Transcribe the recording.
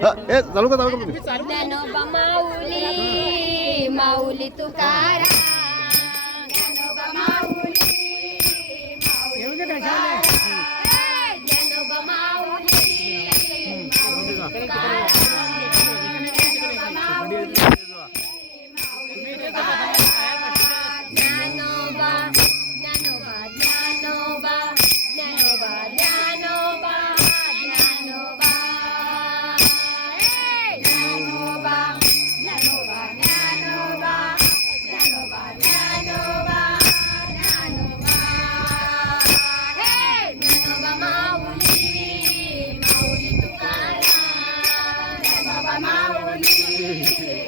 हे चालू का चालू का तुम्ही ज्ञानोबा माऊली माऊली तुकारा ज्ञानोबा माऊली माऊली ज्ञानोबा माऊली माऊली ¡Ay!